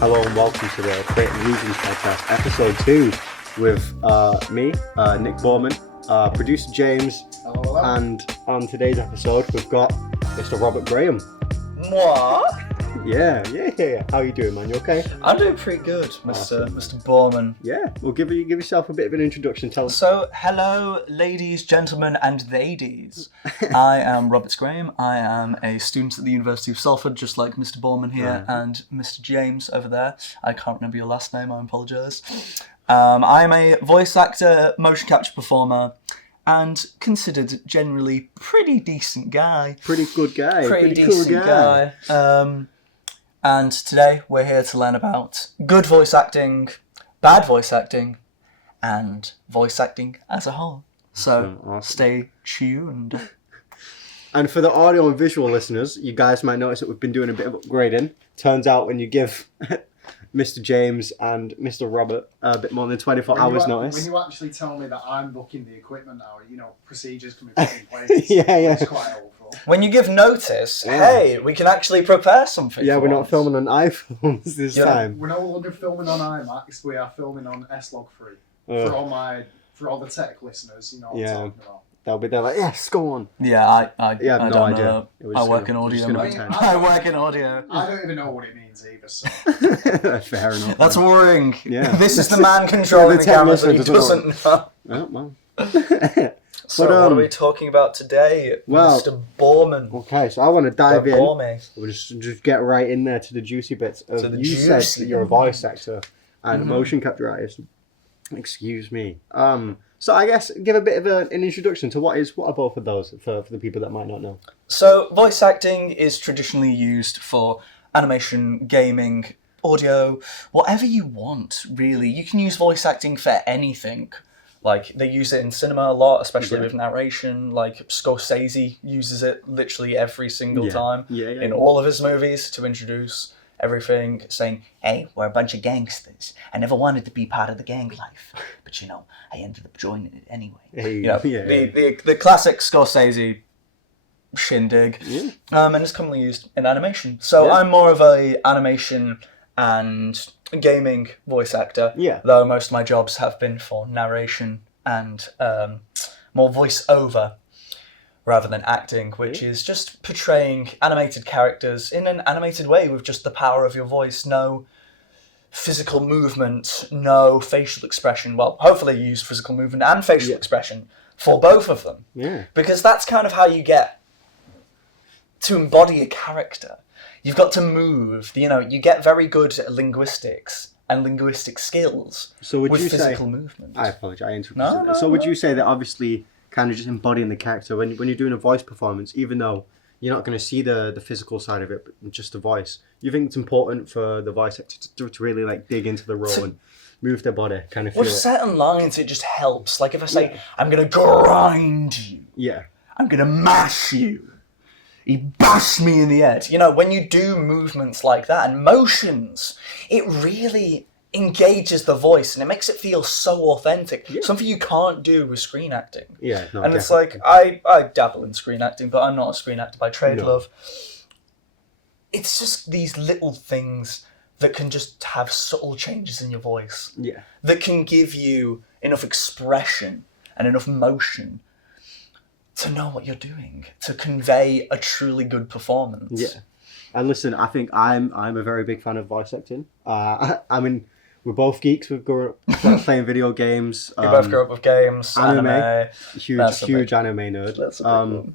Hello and welcome to the Creative Illusions Podcast, episode 2, with me, Nick Bowman, producer James, Hello. and on today's episode we've got Mr. Robert Graham. What? Yeah. How are you doing, man? You okay? I'm doing pretty good, Mr. Bowman. Yeah. Well, give yourself a bit of an introduction. Tell us. So, hello, ladies, gentlemen, and ladies. I am Robert Graham. I am a student at the University of Salford, just like Mr. Bowman here and Mr. James over there. I can't remember your last name. I apologise. I am a voice actor, motion capture performer, and considered generally pretty decent guy. Pretty good guy. Pretty cool decent guy. And today we're here to learn about good voice acting, bad voice acting, and voice acting as a whole. So awesome. Stay tuned. And for the audio and visual listeners, you guys might notice that we've been doing a bit of upgrading. Turns out when you give Mr. James and Mr. Robert a bit more than 24 hours notice. When you actually tell me that I'm booking the equipment now, procedures can be put in place. Yeah. It's quite helpful. When you give notice, hey, we can actually prepare something. Yeah, for we're not once. filming on iPhones this time. We're no longer filming on IMAX. We are filming on S-Log3. For all the tech listeners, you know what I'm talking about. They'll be there like, yes, go on. Yeah, I You have I no don't idea. know. It was I just work in gonna- audio. just gonna mate. pretend. I work in audio. I don't even know what it means either, so... Fair enough. That's man. worrying. Yeah. This is the man controlling The the cameras tech and he listener doesn't know. Oh, well. So But, what are we talking about today, well, Mr. Bowman? Okay, so I want to dive in. Bore me. We'll just get right in there to the juicy bits. To the You said juicy that you're a voice actor and a Mm-hmm. motion capture artist. Excuse me. So I guess give a bit of an introduction to what are both of those for the people that might not know. So, voice acting is traditionally used for animation, gaming, audio, whatever you want, really. You can use voice acting for anything. Like, they use it in cinema a lot, especially with narration. Like, Scorsese uses it literally every single time in all of his movies to introduce everything, saying, hey, we're a bunch of gangsters. I never wanted to be part of the gang life. But, I ended up joining it anyway. Hey, The classic Scorsese shindig. Yeah. And it's commonly used in animation. So I'm more of a animation and gaming voice actor. Yeah. Though most of my jobs have been for narration and more voice over rather than acting, which is just portraying animated characters in an animated way with just the power of your voice. No physical movement, no facial expression. Well, hopefully you use physical movement and facial expression for both of them. Yeah. Because that's kind of how you get to embody a character. You've got to move. You get very good at linguistics and linguistic skills So with physical movement. I apologize. I interrupted. No, So would you say that obviously kind of just embodying the character when you're doing a voice performance, even though you're not going to see the physical side of it, but just the voice, you think it's important for the voice actor to really like dig into the role and move their body, kind of feel With it? certain lines, it just helps. Like if I say, I'm going to grind you, Yeah. I'm going to mash you, he bashed me in the head. When you do movements like that and motions, it really engages the voice and it makes it feel so authentic. Something you can't do with screen acting. Yeah. No, And it's definitely. like, I dabble in screen acting, but I'm not a screen actor by trade, No. love. It's just these little things that can just have subtle changes in your voice. Yeah. That can give you enough expression and enough motion to know what you're doing, to convey a truly good performance. Yeah. And listen, I think I'm a very big fan of voice acting. I mean, we're both geeks. We've grown up playing video games. We both grew up with games, anime. Huge anime nerd. That's a big one.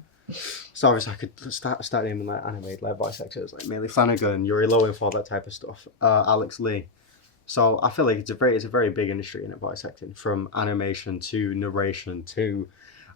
So obviously I could start naming like anime like voice actors like Millie Flanagan, Yuri Lowenthal, that type of stuff. Alex Lee. So I feel like it's a very big industry in voice acting, from animation to narration to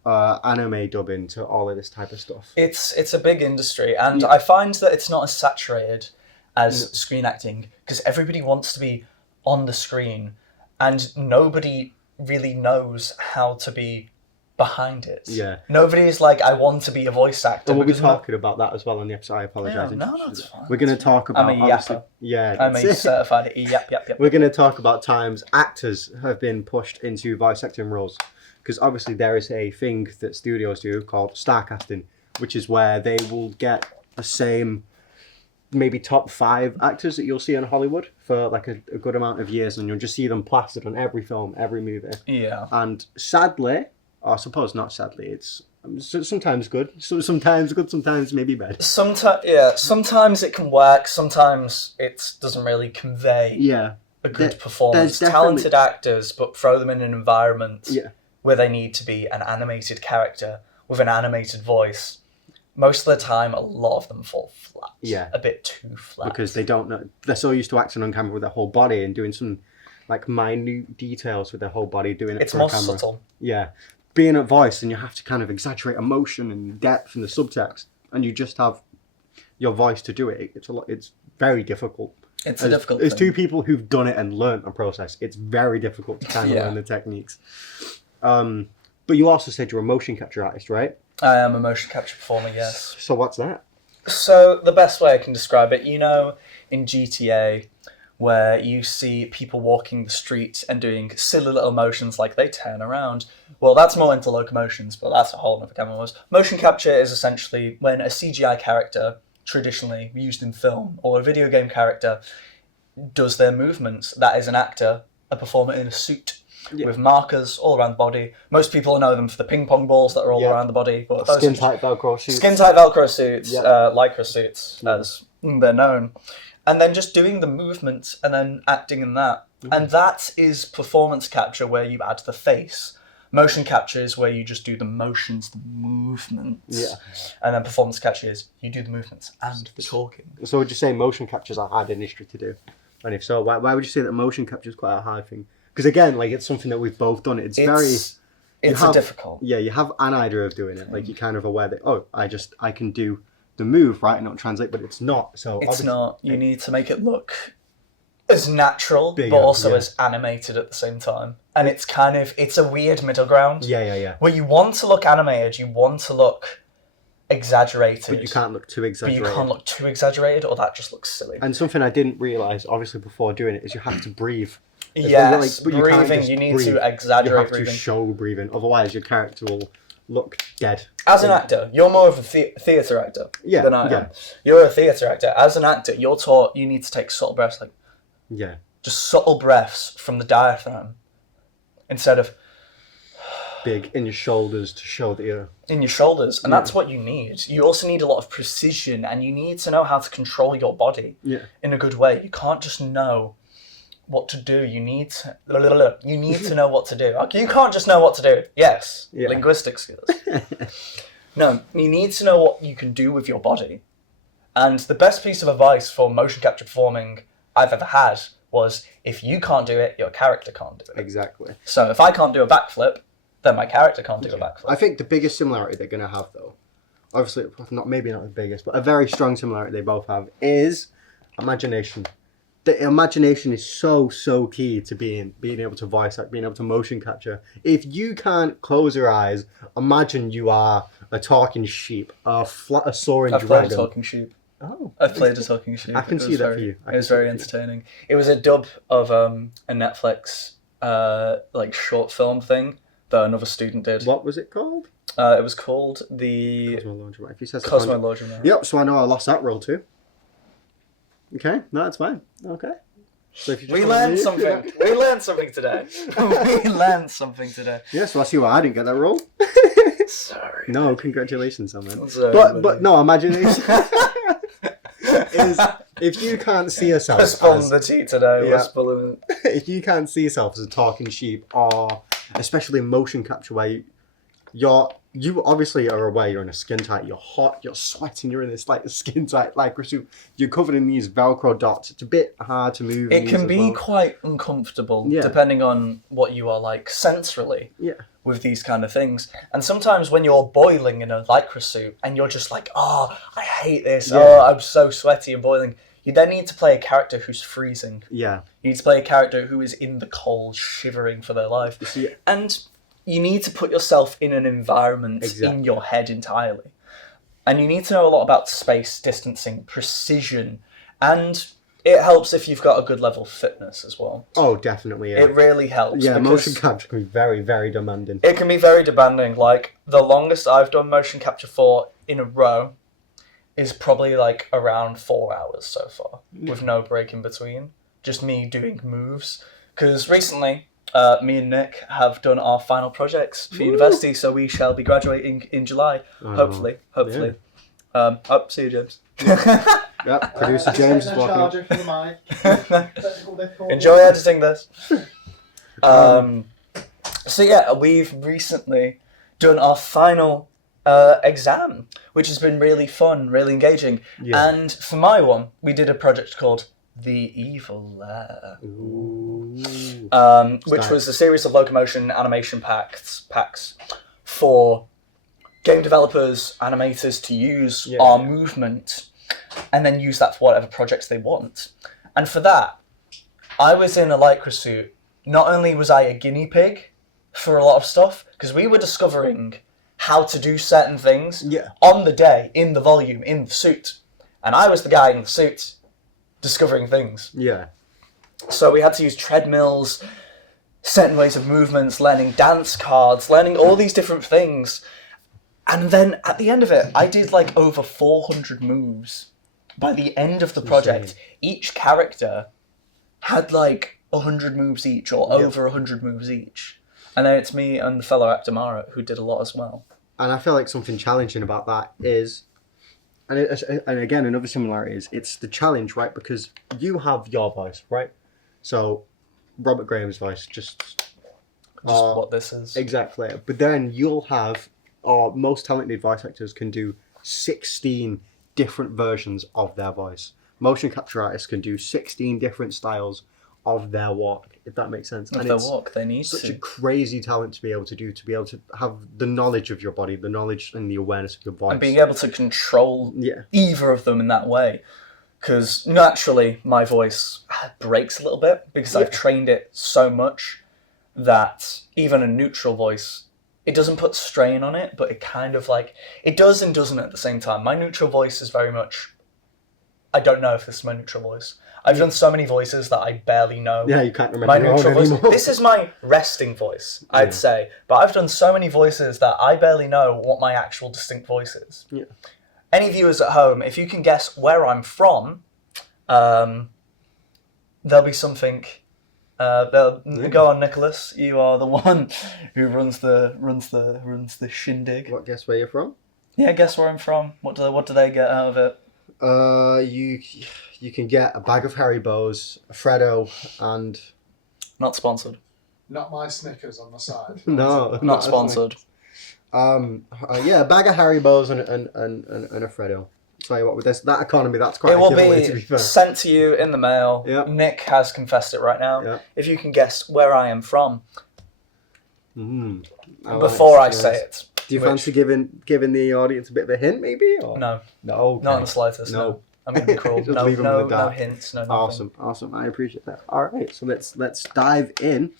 anime dubbing to all of this type of stuff. It's a big industry, and I find that it's not as saturated as screen acting because everybody wants to be on the screen, and nobody really knows how to be behind it. Yeah. Nobody is like, I want to be a voice actor. And we'll be because talking about that as well on the episode. I apologise. No, that's fine. We're going to talk about... I'm a obviously- yapper. Yeah. I'm that's a it. certified yep. We're going to talk about times actors have been pushed into voice acting roles. Because obviously there is a thing that studios do called star casting, which is where they will get the same maybe top 5 actors that you'll see in Hollywood for like a good amount of years, and you'll just see them plastered on every film, every movie. Yeah. And sadly, or I suppose not sadly, it's sometimes good, sometimes good, sometimes maybe bad. Sometimes it can work, sometimes it doesn't really convey a good performance. Talented actors, but throw them in an environment where they need to be an animated character with an animated voice. Most of the time, a lot of them fall flat. Yeah. A bit too flat. Because they don't know, they're so used to acting on camera with their whole body and doing some like minute details with their whole body, doing it it's for more a camera. subtle. Yeah. Being a voice, and you have to kind of exaggerate emotion and depth and the subtext, and you just have your voice to do it. It's very difficult. It's a difficult There's thing. 2 people who've done it and learnt a process. It's very difficult to kind of learn the techniques. But you also said you're a motion capture artist, right? I am a motion capture performer, yes. So what's that? So the best way I can describe it, in GTA, where you see people walking the street and doing silly little motions like they turn around. Well, that's more into locomotions, but that's a whole other can of worms. Motion capture is essentially when a CGI character, traditionally used in film, or a video game character, does their movements. That is an actor, a performer in a suit, with markers all around the body. Most people know them for the ping pong balls that are all around the body. But Skin-tight Velcro suits. Skin-tight Velcro suits, Lycra suits, as they're known. And then just doing the movements and then acting in that. Mm-hmm. And that is performance capture, where you add the face. Motion capture is where you just do the motions, the movements. Yeah. And then performance capture is you do the movements and the talking. So would you say motion capture is a hard industry to do? And if so, why would you say that motion capture is quite a hard thing? Because again, like, it's something that we've both done. It's difficult. Yeah, you have an idea of doing it. Like, you're kind of aware that, I can do the move, right, and not translate, but it's not. So it's not. You need to make it look as natural, bigger, but also as animated at the same time. And it's a weird middle ground. Yeah. Where you want to look animated, you want to look exaggerated. But you can't look too exaggerated. Or that just looks silly. And something I didn't realise, obviously, before doing it, is you have to breathe. Yes, breathing, you need to exaggerate breathing. You have to show breathing, otherwise your character will look dead. As an actor, you're more of a theatre actor than I am. You're a theatre actor. As an actor, you're taught you need to take subtle breaths, just subtle breaths from the diaphragm, instead of big in your shoulders to show that you're... In your shoulders, and that's what you need. You also need a lot of precision, and you need to know how to control your body in a good way. You can't just know what to do. You need to know what to do. You can't just know what to do. Yes, linguistic skills. No, you need to know what you can do with your body. And the best piece of advice for motion capture performing I've ever had was, if you can't do it, your character can't do it. Exactly. So if I can't do a backflip, then my character can't do a backflip. I think the biggest similarity they're going to have, though, obviously maybe not the biggest, but a very strong similarity they both have, is imagination. The imagination is so key to being able to voice act, being able to motion capture. If you can't close your eyes, imagine you are a talking sheep, a soaring dragon. I've played a talking sheep. Oh, I've played a talking sheep. I can see that for you. It was very entertaining. It was a dub of a Netflix short film thing that another student did. What was it called? It was called the Cosmo Laundromat. If you said Cosmo Laundromat. Yep. So I know I lost that role too. Okay, no, that's fine. Okay. So if you we learned something. We learned something today. We learned something today. Yeah, so I see why I didn't get that role. Sorry. No, congratulations, man. But no, imagination is, if you can't see yourself. We're spilling the tea today. Yeah. We're spilling it. If you can't see yourself as a talking sheep, or especially in motion capture where you obviously are aware you're in a skin tight, you're hot, you're sweating, you're in this like skin tight lycra suit, you're covered in these Velcro dots. It's a bit hard to move. It can be quite uncomfortable depending on what you are like sensorily with these kind of things. And sometimes when you're boiling in a lycra suit and you're just like, oh, I hate this, oh, I'm so sweaty and boiling, you then need to play a character who's freezing. Yeah. You need to play a character who is in the cold, shivering for their life. And you need to put yourself in an environment in your head entirely. And you need to know a lot about space, distancing, precision, and it helps if you've got a good level of fitness as well. Oh, definitely, yeah. It really helps. Yeah, motion capture can be very, very demanding. It can be very demanding. Like, the longest I've done motion capture for in a row is probably like around 4 hours so far, with no break in between. Just me doing moves. Because recently, me and Nick have done our final projects for university, so we shall be graduating in July. Hopefully. See you, James. Yep, producer James is walking. For the mic. Enjoy editing this. So yeah, we've recently done our final exam, which has been really fun, really engaging. Yeah. And for my one, we did a project called The Evil Lair, which was a series of locomotion animation packs for game developers, animators to use our movement and then use that for whatever projects they want. And for that, I was in a lycra suit. Not only was I a guinea pig for a lot of stuff, because we were discovering how to do certain things on the day, in the volume, in the suit. And I was the guy in the suit discovering things. Yeah. So we had to use treadmills, certain ways of movements, learning dance cards, learning all these different things. And then at the end of it, I did like over 400 moves. By the end of the project, each character had like 100 moves each, or over 100 moves each. And then it's me and the fellow actor Mara who did a lot as well. And I feel like something challenging about that is, and again, another similarity is, it's the challenge, right? Because you have your voice, right? So, Robert Graham's voice, just what this is. Exactly. But then you'll have, our most talented voice actors can do 16 different versions of their voice. Motion capture artists can do 16 different styles of their walk, if that makes sense. Of their walk, they need such a crazy talent to be able to have the knowledge of your body, the knowledge and the awareness of your voice. And being able to control either of them in that way. Because naturally, my voice breaks a little bit, because I've trained it so much that even a neutral voice, it doesn't put strain on it, but it kind of like, it does and doesn't at the same time. My neutral voice is very much, I don't know if this is my neutral voice. I've done so many voices that I barely know. Yeah, you can't remember my your neutral own voice. anymore. This is my resting voice, I'd say. But I've done so many voices that I barely know what my actual distinct voice is. Yeah. Any viewers at home, if you can guess where I'm from, there'll be something. Go on, Nicholas. You are the one who runs the shindig. What? Guess where you're from? Yeah, guess where I'm from. What do they get out of it? You can get a bag of Haribo's, a Freddo, and Not sponsored. Not my Snickers on the side. no, Not sponsored. A bag of Haribo's and a Freddo. Tell you what, with that economy, that's quite It a will giveaway, to be be fair. sent to you in the mail. Yep. Nick has confessed it right now. Yep. If you can guess where I am from Before I say it. Do you fancy giving the audience a bit of a hint, maybe? Or? No. No. Okay. Not in the slightest. No. I'm going to be cruel. Just no, leave 'em in the no dark. hints. No nothing. Awesome. I appreciate that. All right, so let's dive in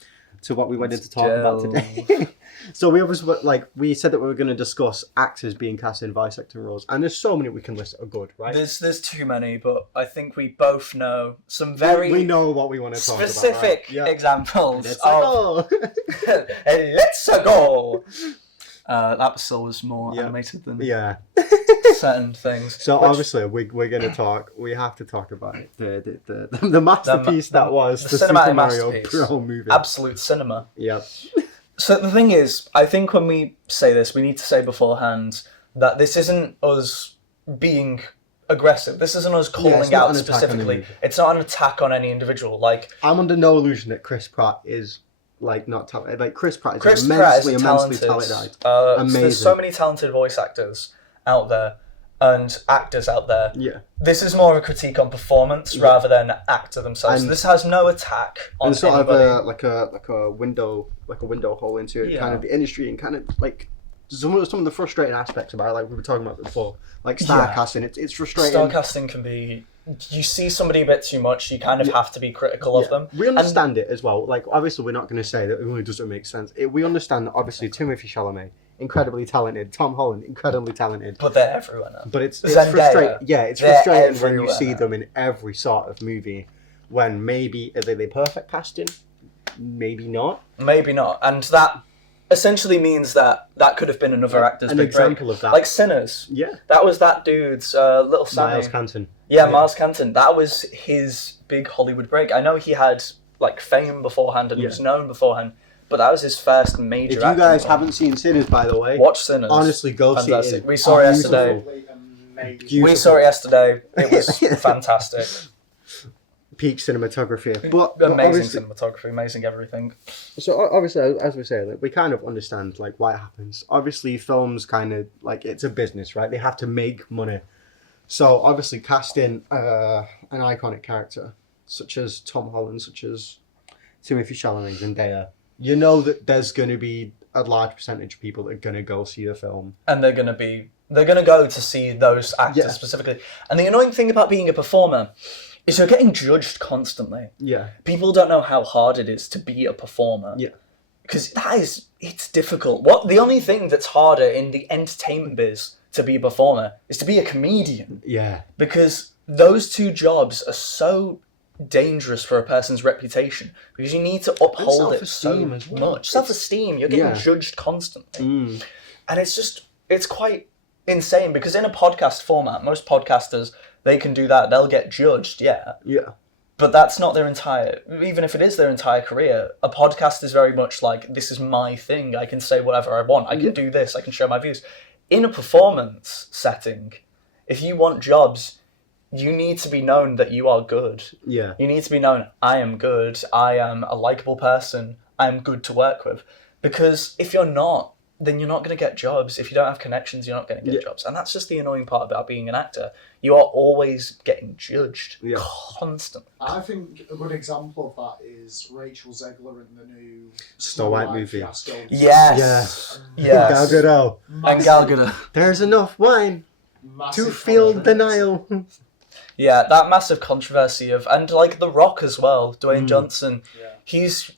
to what we wanted to talk about today. So we said that we were going to discuss actors being cast in voice acting roles, and there's so many we can list that are good, right? There's too many, but I think we both know some very we know what we want to talk about. specific Right? Yeah. examples. Let's of... go. Let's go. That still was more animated than certain things. So obviously we're going to talk. We have to talk about it. The masterpiece that was the Super cinematic Mario masterpiece. Pro movie. Absolute cinema. Yep. So the thing is, I think when we say this, we need to say beforehand that this isn't us being aggressive. This isn't us calling out specifically. It's not an attack on any individual. Like, I'm under no illusion that Chris Pratt is not talented. Like Chris Pratt is immensely talented. Amazing. There's so many talented voice actors out there and actors out there. Yeah. This is more of a critique on performance rather than actor themselves. And this has no attack on and sort anybody. of a window hole into it, kind of the industry, and kind of like some of the frustrating aspects about it, like we were talking about before, like star casting. It's frustrating. Star casting can be. You see somebody a bit too much, you kind of have to be critical of them. We understand it as well. Like, obviously, we're not going to say that it doesn't make sense. We understand that, obviously, Timothée Chalamet, incredibly talented. Tom Holland, incredibly talented. But they're everywhere now. But it's Zendaya, frustrating. Yeah, it's frustrating when you see now. them in every sort of movie. When maybe are they perfect casting? Maybe not. Maybe not. And that essentially means that could have been another actor's An big example break. of that. Like Sinners. Yeah. That was that dude's little Sammy. Miles Canton. Yeah, Miles Canton. That was his big Hollywood break. I know he had like fame beforehand and he was known beforehand, but that was his first major. If you guys haven't seen Sinners, by the way, watch Sinners. Honestly, go Fantastic. see it. We saw it yesterday. Amazing. We saw it yesterday. It was fantastic. Peak cinematography, but Amazing cinematography, amazing everything. So obviously, as we say, like, we kind of understand like why it happens. Obviously, films kind of like it's a business, right? They have to make money. So obviously, casting an iconic character such as Tom Holland, such as Timothée Chalamet, Zendaya, you know that there's going to be a large percentage of people that are going to go see the film, and they're going to go to see those actors specifically. And the annoying thing about being a performer is you're getting judged constantly. Yeah. People don't know how hard it is to be a performer. Yeah. Because it's difficult. The only thing that's harder in the entertainment biz to be a performer is to be a comedian. Yeah. Because those two jobs are so dangerous for a person's reputation. Because you need to uphold it so much. Self-esteem. You're getting judged constantly. And it's quite insane because in a podcast format, most podcasters, they can do that. They'll get judged, yeah. But that's not their entire... Even if it is their entire career, a podcast is very much like, this is my thing. I can say whatever I want. I can do this. I can share my views. In a performance setting, if you want jobs, you need to be known that you are good. Yeah. You need to be known, I am good. I am a likable person. I am good to work with. Because if you're not, then you're not going to get jobs. If you don't have connections, you're not going to get jobs. And that's just the annoying part about being an actor. You are always getting judged constantly. I think a good example of that is Rachel Zegler in the new Snow White movie. Fiasco. Yes. Gal Gadot. And Gal Gadot. There's enough wine to feel denial. Yeah, that massive controversy and like The Rock as well, Dwayne Johnson. Yeah. He's...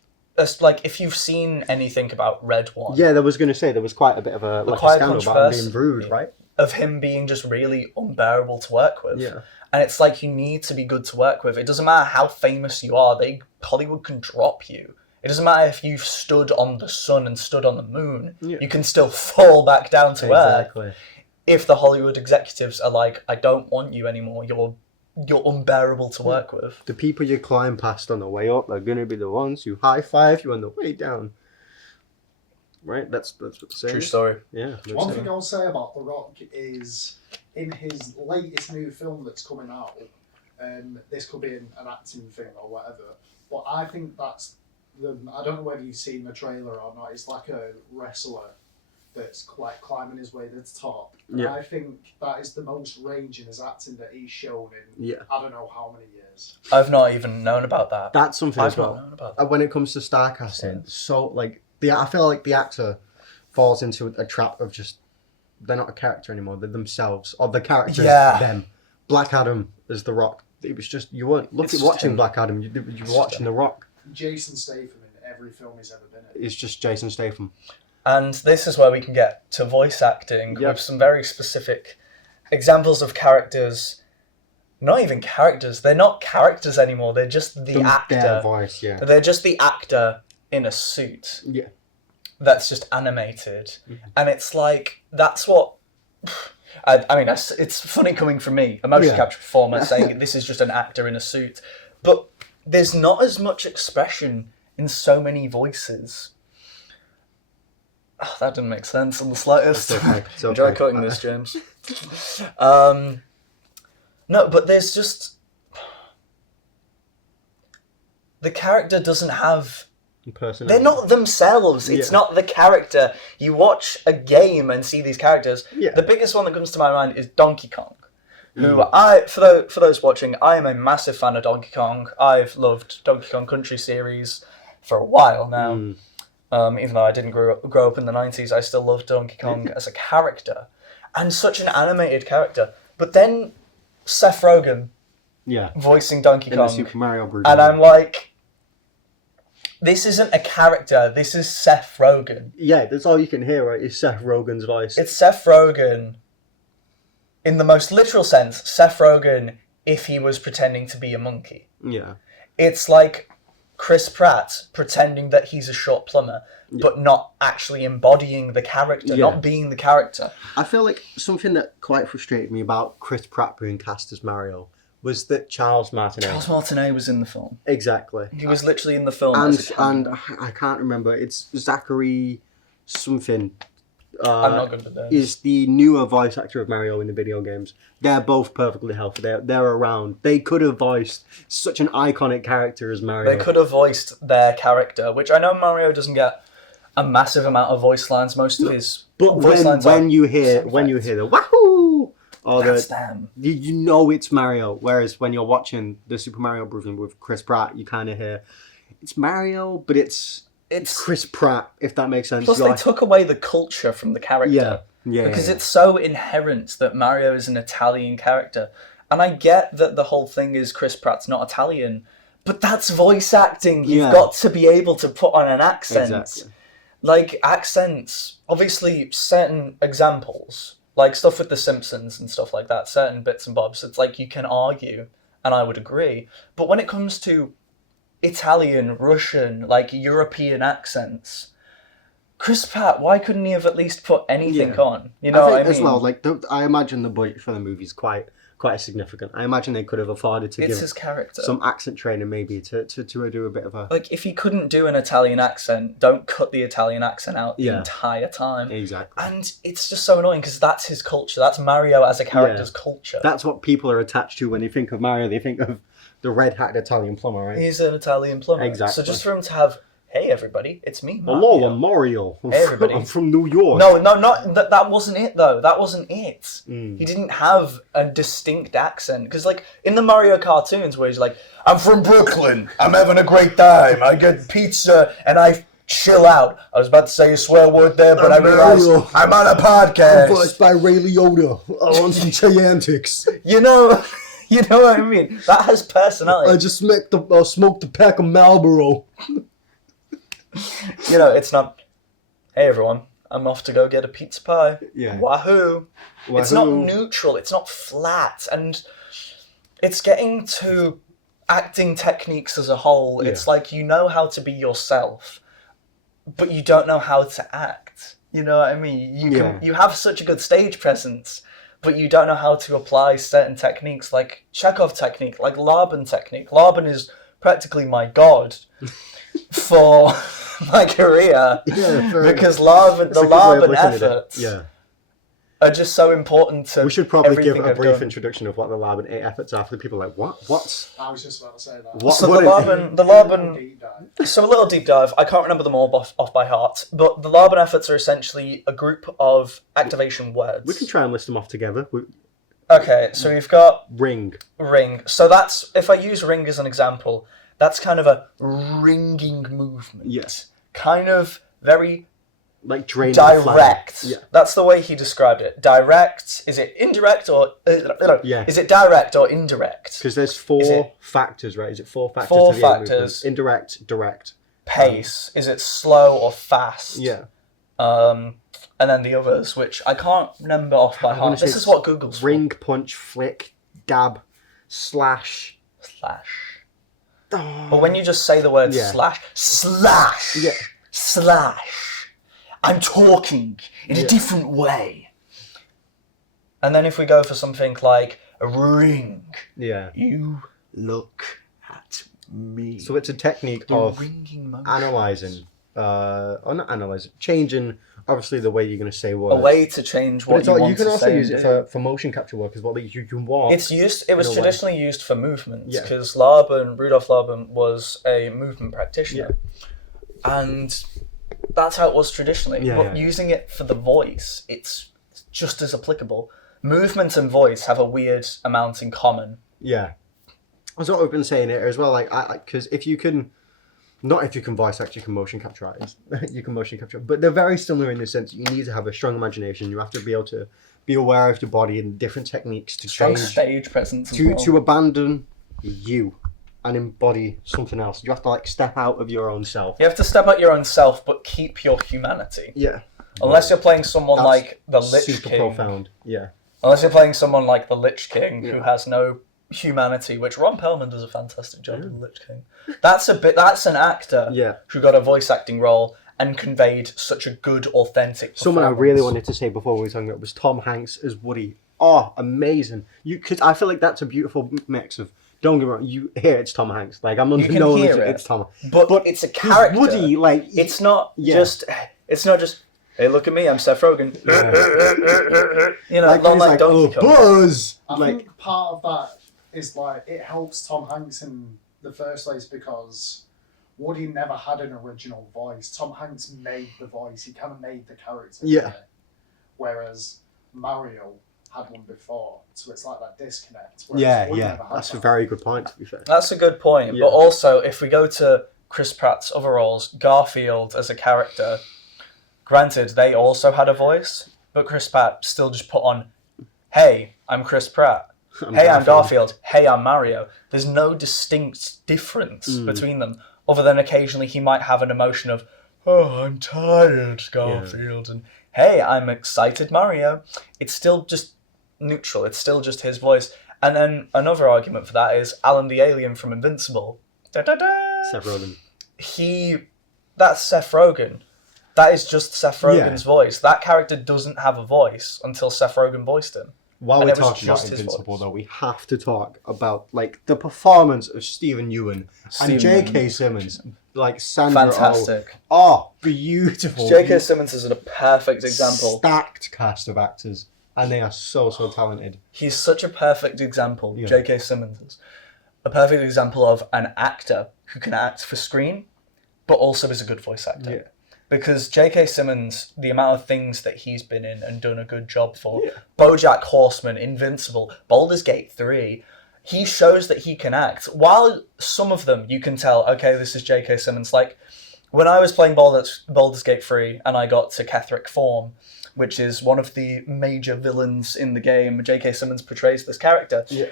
like, if you've seen anything about Red One... Yeah, there was going to say, there was quite a bit of a scandal about him being rude, right? Of him being just really unbearable to work with. Yeah. And it's like, you need to be good to work with. It doesn't matter how famous you are, Hollywood can drop you. It doesn't matter if you've stood on the sun and stood on the moon. Yeah. You can still fall back down to earth. If the Hollywood executives are like, I don't want you anymore, you're unbearable to work with. The people you climb past on the way up are going to be the ones who high-five you on the way down. Right? That's what they're saying. True story. Yeah. One thing I'll say about The Rock is, in his latest new film that's coming out, this could be an acting thing or whatever, but I think that's I don't know whether you've seen the trailer or not, it's like a wrestler that's like climbing his way to the top. Yeah. I think that is the most range in his acting that he's shown in I don't know how many years. I've not even known about that. That's something as well. When it comes to star casting, so like I feel like the actor falls into a trap of just they're not a character anymore, they're themselves. Or the character is them. Black Adam is The Rock. It was just you weren't watching Black Adam, you were watching The Rock. Jason Statham in every film he's ever been in. It's just Jason Statham. And this is where we can get to voice acting with some very specific examples of characters. Not even characters. They're not characters anymore. They're just the actor. Their voice, They're just the actor in a suit. Yeah. That's just animated. Mm-hmm. And it's like, that's what... I mean, it's funny coming from me, a motion capture performer, saying this is just an actor in a suit. But there's not as much expression in so many voices. Oh, that didn't make sense on the slightest. It's okay. Enjoy cutting this, James. No, but there's just... The character doesn't have... They're not themselves. It's not the character. You watch a game and see these characters. Yeah. The biggest one that comes to my mind is Donkey Kong. Who for those watching, I am a massive fan of Donkey Kong. I've loved Donkey Kong Country series for a while now. Even though I didn't grow up in the 90s, I still love Donkey Kong as a character. And such an animated character. But then Seth Rogen voicing Donkey Kong. The Super Mario Bros. And I'm like, this isn't a character, this is Seth Rogen. Yeah, that's all you can hear, right, is Seth Rogen's voice. It's Seth Rogen, in the most literal sense, Seth Rogen if he was pretending to be a monkey. Yeah. It's like Chris Pratt pretending that he's a short plumber, but not actually embodying the character, not being the character. I feel like something that quite frustrated me about Chris Pratt being cast as Mario was that Charles Martinet was in the film. Exactly. He was literally in the film. And I can't remember. It's Zachary something. I'm not good at that. Is the newer voice actor of Mario in the video games. They're both perfectly healthy. They're around. They could have voiced such an iconic character as Mario. They could have voiced their character, which I know Mario doesn't get a massive amount of voice lines. Most of his voice lines when you hear the wahoo, or that's them. You know it's Mario. Whereas when you're watching the Super Mario Bros. With Chris Pratt, you kind of hear it's Mario, but it's Chris Pratt, if that makes sense. Plus, they took away the culture from the character. Because it's so inherent that Mario is an Italian character. And I get that the whole thing is Chris Pratt's not Italian, but that's voice acting. You've got to be able to put on an accent. Exactly. Like, accents, obviously, certain examples, like stuff with The Simpsons and stuff like that, certain bits and bobs, it's like you can argue, and I would agree. But when it comes to Italian, Russian, like European accents, Chris Pratt, why couldn't he have at least put anything on? You know what I mean? As well, like I imagine the budget for the movie is quite significant. I imagine they could have afforded to give his character some accent training, maybe to do a bit of a like. If he couldn't do an Italian accent, don't cut the Italian accent out the entire time. Exactly. And it's just so annoying because that's his culture. That's Mario as a character's culture. That's what people are attached to when they think of Mario. They think of the red-hatted Italian plumber, right? He's an Italian plumber. Exactly. So just for him to have, hey everybody, it's me, Mario. Hello, I'm Mario. Hey everybody. I'm from New York. No, not that wasn't it though. That wasn't it. He didn't have a distinct accent because, like in the Mario cartoons, where he's like, "I'm from Brooklyn. I'm having a great time. I get pizza and I chill out." I was about to say a swear word there, but I realized I'm on a podcast. I'm voiced by Ray Liotta. I want some Gigantics. You know what I mean? That has personality. I just smoked a pack of Marlboro. It's not, hey everyone, I'm off to go get a pizza pie. Yeah. Wahoo. It's not neutral, it's not flat, and it's getting to acting techniques as a whole. It's like you know how to be yourself, but you don't know how to act. You know what I mean? You have such a good stage presence, but you don't know how to apply certain techniques, like Chekhov technique, like Laban technique. Laban is practically my god for my career, because the Laban efforts are just so important to. We should probably give everything a I've brief done. introduction of what the Laban 8 efforts are for the people like, what? I was just about to say that. What? So what the Laban. Deep dive. So a little deep dive. I can't remember them all off by heart, but the Laban efforts are essentially a group of activation words. We can try and list them off together. Okay, so we've got Ring. So that's, if I use ring as an example, that's kind of a ringing movement. Yes. Kind of very Like drain direct. Yeah. That's the way he described it. Direct. Is it indirect or Is it direct or indirect? Because there's four factors, right? Is it four factors? Four to the movement? factors. Indirect, direct. Pace. Is it slow or fast? Yeah. And then the others, which I can't remember off by heart. This is what Google's for. Ring, punch, flick, dab, slash. But when you just say the word slash, I'm talking in a different way. And then if we go for something like a ring, you look at me. So it's a technique of analysing, or not analysing, changing, obviously, the way you're going to say words. A way to change what you want you can to also say use it for motion capture work as well. Like you can walk. It was traditionally used for movements because Rudolf Laban was a movement practitioner. And that's how it was traditionally. But using it for the voice, it's just as applicable. Movement and voice have a weird amount in common. Yeah. That's what we've been saying here as well. Because if you can voice act, you can motion capture artists. You can motion capture. But they're very similar in the sense that you need to have a strong imagination. You have to be able to be aware of your body and different techniques to strong change. Stage presence To abandon you and embody something else. You have to step out of your own self. You have to step out your own self, but keep your humanity. Yeah. Unless you're playing someone like the Lich super King. profound. Yeah. Unless you're playing someone like the Lich King, who has no humanity, which Ron Perlman does a fantastic job in The Lich King. That's an actor Yeah. who got a voice acting role and conveyed such a good, authentic Someone I performance. really wanted to say before we were talking about was Tom Hanks as Woody. Oh, amazing! Because I feel like that's a beautiful mix of. Don't get me wrong, you hear it's Tom Hanks. Like I'm You under can no hear illusion it, it's Tom. but it's a character. Woody, like It's not Yeah. just. It's not just. Hey, look at me! I'm Seth Rogen. You know, like, not he's like like, Donkey Kong. Buzz. I Like think part of that is like it helps Tom Hanks in the first place because Woody never had an original voice. Tom Hanks made the voice. He kind of made the character. Yeah. didn't he? Whereas Mario had one before, so it's like that disconnect. Whereas yeah, Woody yeah. never had That's a that. very good point. To be fair. That's a good point. Yeah. But also, if we go to Chris Pratt's other roles, Garfield as a character, granted, they also had a voice, but Chris Pratt still just put on, hey, I'm Chris Pratt. Hey, I'm Garfield. Hey, I'm Mario. There's no distinct difference between them, other than occasionally he might have an emotion of, oh, I'm tired, Garfield, and hey, I'm excited, Mario. It's still just neutral. It's still just his voice. And then another argument for that is Alan the Alien from Invincible. Da-da-da. Seth Rogen. That's Seth Rogen. That is just Seth Rogen's voice. That character doesn't have a voice until Seth Rogen voiced him. While And we're it was talking about just his Invincible, voice. though, we have to talk about like the performance of Stephen Ewan and J.K. Simmons, like Sandra. Fantastic. Oh, beautiful. J.K. Simmons is a perfect example. Stacked cast of actors, and they are so talented. He's such a perfect example, Yeah. J.K. Simmons is. A perfect example of an actor who can act for screen, but also is a good voice actor. Yeah. Because J.K. Simmons, the amount of things that he's been in and done a good job for, Yeah. BoJack Horseman, Invincible, Baldur's Gate 3, he shows that he can act. While some of them you can tell, okay, this is J.K. Simmons. Like, when I was playing Baldur's Gate 3 and I got to Ketheric Form, which is one of the major villains in the game, J.K. Simmons portrays this character. Yeah.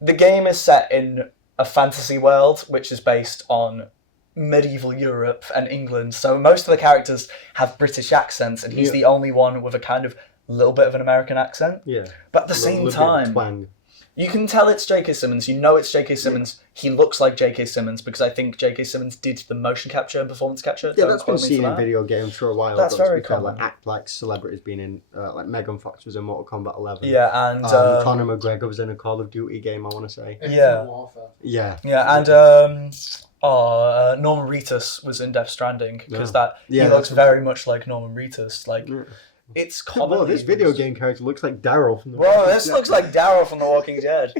The game is set in a fantasy world, which is based on medieval Europe and England. So most of the characters have British accents, and he's Yeah. the only one with a kind of little bit of an American accent. Yeah. But at the same Little bit of time, twang. you can tell it's J.K. Simmons. You know it's J.K. Simmons. He looks like J.K. Simmons because I think J.K. Simmons did the motion capture and performance capture. Yeah, Don't that's been quote me for seen in that. video games for a while. That's though, to very be fair. common. Like act like celebrities being in, like Megan Fox was in Mortal Kombat 11. Yeah, and Conor McGregor was in a Call of Duty game, I want to say. Yeah. Warfare. Yeah. yeah, and Norman Reedus was in Death Stranding because Yeah, he looks that's- very much like Norman Reedus. Like Yeah. it's Whoa, common. this video game character looks like Daryl from the Bro, this looks like Daryl from The Walking Dead.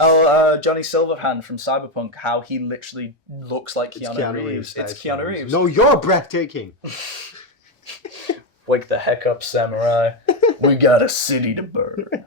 Johnny Silverhand from Cyberpunk, how he literally looks like Keanu Reeves. It's Keanu Reeves. No, you're breathtaking. Wake the heck up, samurai. We got a city to burn.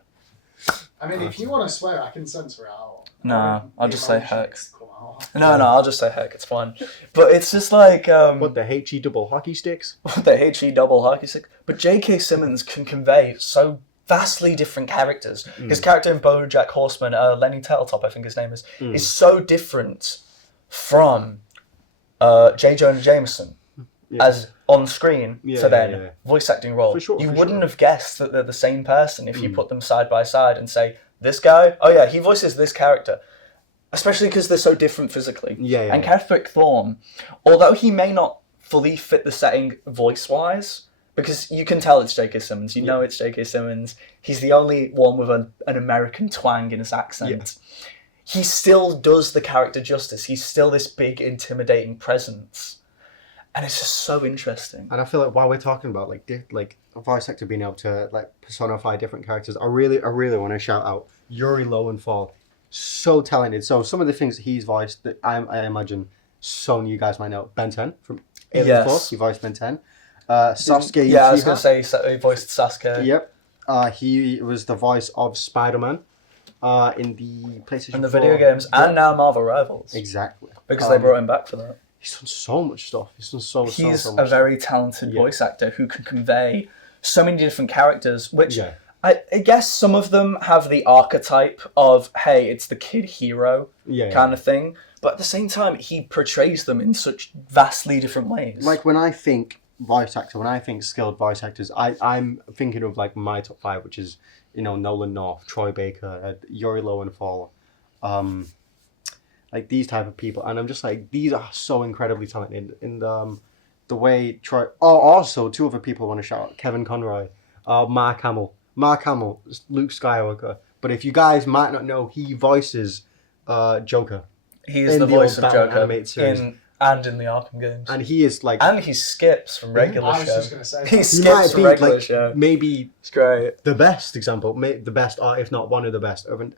I mean, if you want to swear, I can censor it out. Nah, I'll The just say emotion heck. needs to come out. No, I'll just say heck, it's fine. But it's just like, What the HE double hockey sticks? the HE double hockey stick. But J.K. Simmons can convey so vastly different characters. His character in BoJack Horseman, Lenny Turtletop, I think his name is so different from J. Jonah Jameson as on screen to then voice acting role. You wouldn't have guessed that they're the same person if you put them side by side and say, this guy, oh yeah, he voices this character. Especially because they're so different physically. And Ketheric Thorne, although he may not fully fit the setting voice-wise, because you can tell it's J.K. Simmons, you know it's J.K. Simmons, he's the only one with an American twang in his accent. He still does the character justice. He's still this big, intimidating presence. And it's just so interesting. And I feel like while we're talking about like a voice actor being able to like personify different characters, I really want to shout out Yuri Lowenthal. So talented. So some of the things that he's voiced that I imagine some of you guys might know. Ben 10 from Alien Force. He voiced Ben 10. Sasuke. Yeah, I was going to say he voiced Sasuke. Yep. He was the voice of Spider-Man in the PlayStation 4. In the video games, and now Marvel Rivals. Exactly. Because they brought him back for that. He's done so much stuff. He's done so much He's stuff. a very talented voice actor who can convey so many different characters, which I guess some of them have the archetype of, hey, it's the kid hero kind of thing. But at the same time, he portrays them in such vastly different ways. Like when I think voice actor, when I think skilled voice actors, I'm thinking of like my top 5, which is, Nolan North, Troy Baker, Yuri Lowenthal, like these type of people, and I'm just like, these are so incredibly talented in the way Troy. Oh, also two other people I want to shout out: Kevin Conroy, Mark Hamill. Mark Hamill, Luke Skywalker. But if you guys might not know, he voices Joker. He's the voice of Batman Joker animated series. in the Arkham games. And he is like, And he skips from regular I was show. just going to say He that. skips from regular show. maybe It's great. the best example, the best, or if not one of the best, of an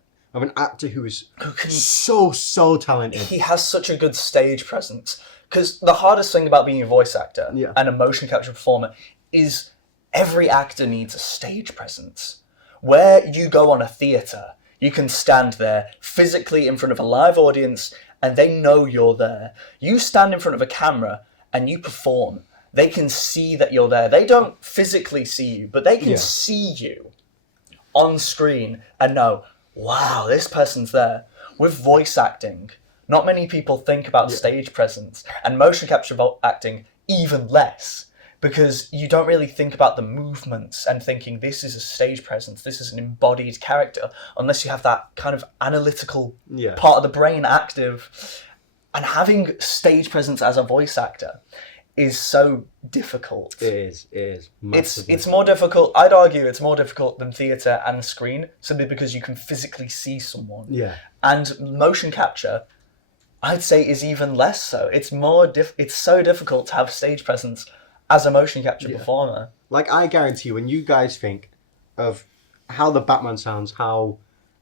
actor who is Who can so talented. He has such a good stage presence. Because the hardest thing about being a voice actor and a motion capture performer is every actor needs a stage presence. Where you go on a theatre, you can stand there physically in front of a live audience and they know you're there. You stand in front of a camera and you perform. They can see that you're there. They don't physically see you, but they can see you on screen and know, wow, this person's there. With voice acting, not many people think about stage presence, and motion capture acting even less, because you don't really think about the movements and thinking this is a stage presence, this is an embodied character, unless you have that kind of analytical part of the brain active. And having stage presence as a voice actor is so difficult. It is. Massively. It's more difficult. I'd argue it's more difficult than theatre and screen, simply because you can physically see someone. Yeah. And motion capture, I'd say, is even less so. It's more it's so difficult to have stage presence as a motion capture performer. Like, I guarantee when you guys think of how the Batman sounds, how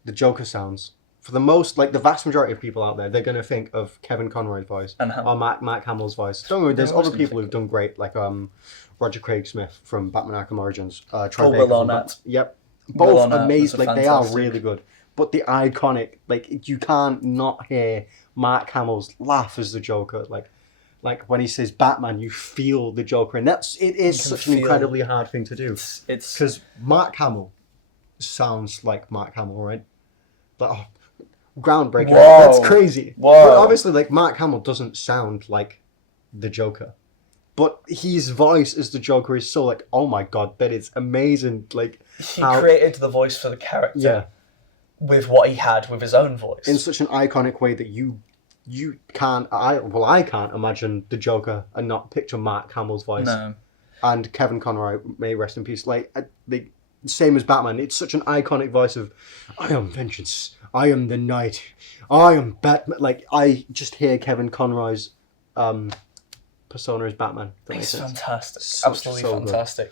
the Joker sounds, for the most, like the vast majority of people out there, they're going to think of Kevin Conroy's voice or Mark Hamill's voice. Don't worry, there's other people who've done great, like Roger Craig Smith from Batman Arkham Origins. Troy Baker Will Arnett. Yep. Both Arnett amazing, like they are fantastic. really good. But the iconic, like, you can't not hear Mark Hamill's laugh as the Joker. Like when he says Batman, you feel the Joker, and it is such an incredibly hard thing to do. It's Because Mark Hamill sounds like Mark Hamill, right? Like, groundbreaking. Whoa. That's crazy. Whoa. But obviously, like, Mark Hamill doesn't sound like the Joker. But his voice as the Joker is so, like, oh my god, that is amazing. Like, he created the voice for the character with what he had with his own voice. In such an iconic way that you can't, I can't imagine the Joker and not picture Mark Hamill's voice. No. And Kevin Conroy, may rest in peace. Like, the same as Batman, it's such an iconic voice of, I am vengeance, I am the knight, I am Batman. Like, I just hear Kevin Conroy's persona as Batman. It's fantastic. So Absolutely good. fantastic.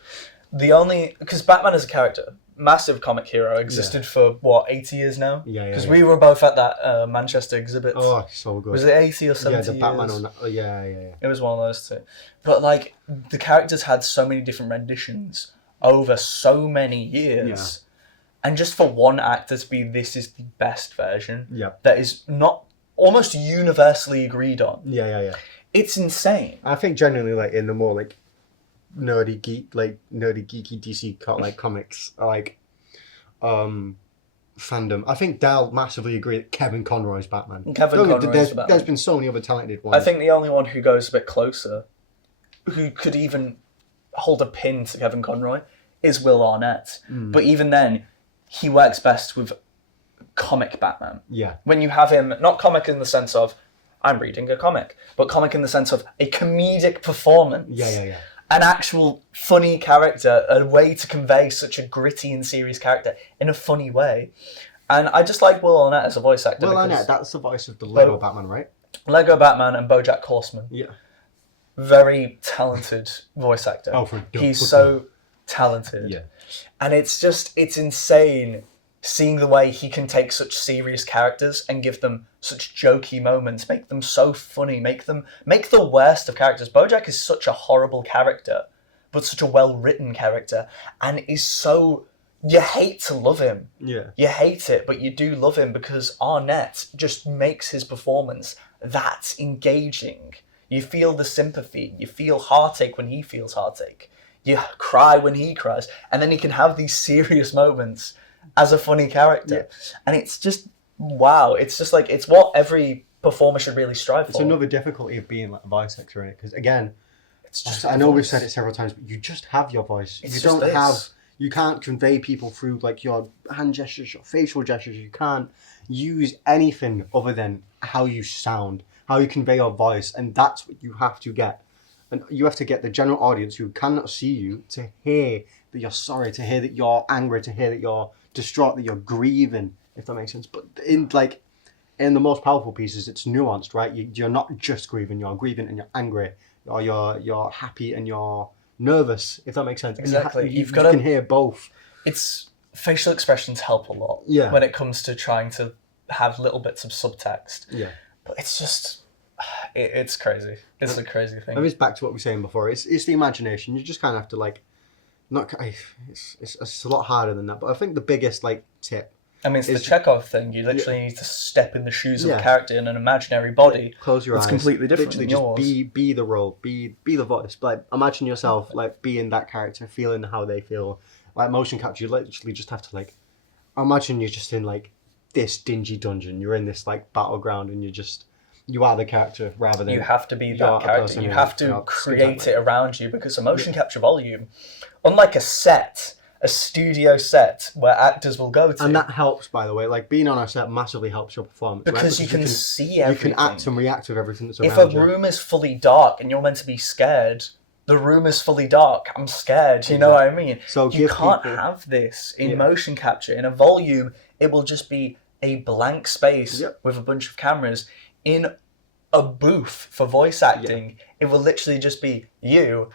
Because Batman as a character, massive comic hero, existed for, 80 years now? Yeah. Because we were both at that Manchester exhibit. Oh, so good. Was it 80 or 70 Yeah, the Batman years? yeah. It was one of those two. But, like, the characters had so many different renditions over so many years. And just for one actor to be, this is the best version, that is not almost universally agreed on. Yeah. It's insane. I think genuinely, like, in the more, like, nerdy geeky DC comics, like, fandom, I think they'll massively agree that Kevin Conroy's Batman. There's been so many other talented ones. I think the only one who goes a bit closer, who could even hold a pin to Kevin Conroy, is Will Arnett. But even then, he works best with comic Batman. Yeah. When you have him, not comic in the sense of, I'm reading a comic, but comic in the sense of a comedic performance. Yeah. An actual funny character, a way to convey such a gritty and serious character in a funny way. And I just like Will Arnett as a voice actor. Will Arnett, that's the voice of the Lego Batman, right? Lego Batman and BoJack Horseman. Yeah. Very talented voice actor. He's so talented. Yeah. And it's insane seeing the way he can take such serious characters and give them such jokey moments, make them so funny, make the worst of characters. BoJack is such a horrible character, but such a well-written character, and is so, you hate to love him. Yeah. You hate it, but you do love him because Arnett just makes his performance that engaging. You feel the sympathy, you feel heartache when he feels heartache, you cry when he cries, and then he can have these serious moments as a funny character. And it's just, wow, it's just like, it's what every performer should really strive for. It's another difficulty of being like a voice actor in it, because again, It's just I know we've said it several times, but you just have your voice. You You can't convey people through like your hand gestures, your facial gestures. You can't use anything other than how you sound, how you convey your voice, and that's what you have to get. And you have to get the general audience who cannot see you to hear that you're sorry, to hear that you're angry, to hear that you're distraught, that you're grieving, if that makes sense. But in the most powerful pieces, it's nuanced, right? You're not just grieving, you're grieving and you're angry, or you're happy and you're nervous, if that makes sense. Exactly. You can hear both. It's facial expressions help a lot when it comes to trying to have little bits of subtext. Yeah. But it's just, it's crazy. It's a crazy thing. I mean, it's back to what we were saying before. It's the imagination. You just kind of have to it's a lot harder than that. But I think the biggest tip. I mean, it's the Chekhov thing. You literally need to step in the shoes of a character in an imaginary body. Close your eyes. It's completely different literally than yours. Just be the role. Be the voice. Like imagine yourself being that character, feeling how they feel. Like motion capture, you literally just have to imagine you're just in this dingy dungeon. You're in this battleground, and you are the character rather than you have to be that character. You have to create it around you because a motion capture volume, unlike a studio set where actors will go to. And that helps, by the way. Being on a set massively helps your performance. Because you can see everything. You can act and react with everything that's around you. If a room is fully dark and you're meant to be scared, the room is fully dark. I'm scared. You know what I mean? So you can't have this in motion capture. In a volume, it will just be a blank space with a bunch of cameras. In a booth for voice acting, it will literally just be you,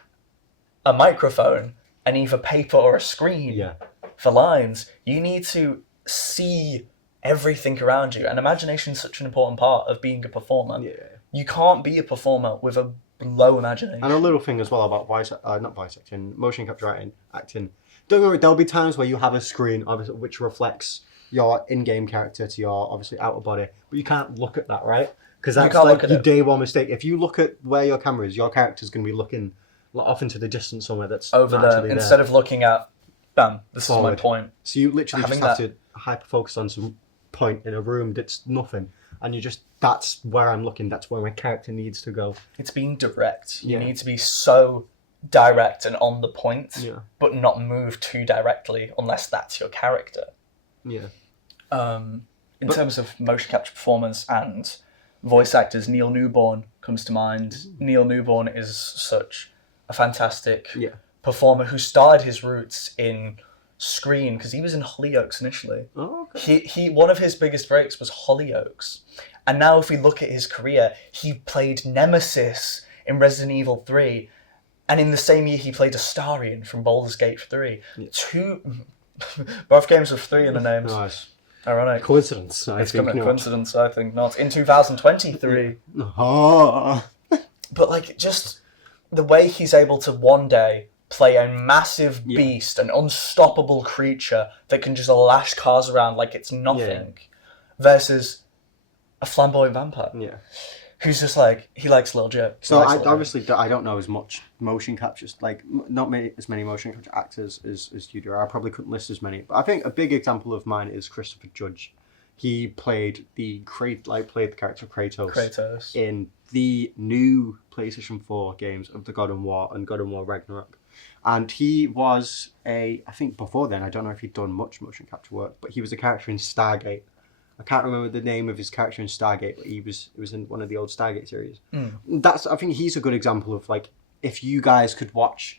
a microphone, and either paper or a screen for lines. You need to see everything around you. And imagination is such an important part of being a performer. Yeah. You can't be a performer with a low imagination. And a little thing as well about motion capture acting. Don't worry, there'll be times where you have a screen which reflects your in-game character to your obviously outer body, but you can't look at that, right? Because that's your day one mistake. If you look at where your camera is, your character's going to be looking off into the distance somewhere that's over there instead of looking at, bam, this is my point. So you literally just have to hyper focus on some point in a room that's nothing, and that's where I'm looking. That's where my character needs to go. It's being direct. You need to be so direct and on the point, but not move too directly unless that's your character. Yeah. In terms of motion capture performance and voice actors, Neil Newborn comes to mind. Neil Newborn is such a fantastic performer who started his roots in screen because he was in Hollyoaks initially. Oh, okay. He one of his biggest breaks was Hollyoaks, and now if we look at his career, he played Nemesis in Resident Evil 3, and in the same year he played Astarion from Baldur's Gate 3. Both games with 3 in the names. Nice. Ironic. Coincidence, I it's think not. Coincidence, I think not. In 2023. But just the way he's able to one day play a massive beast, an unstoppable creature that can just lash cars around like it's nothing, versus a flamboyant vampire. Yeah. Who's just he likes little jokes. So I don't know as much motion captures, not as many motion capture actors as you do. I probably couldn't list as many, but I think a big example of mine is Christopher Judge. He played the character Kratos in the new PlayStation 4 games of the God of War and God of War Ragnarok. And he was I think before then, I don't know if he'd done much motion capture work, but he was a character in Stargate. I can't remember the name of his character in Stargate, but it was in one of the old Stargate series. I think he's a good example of if you guys could watch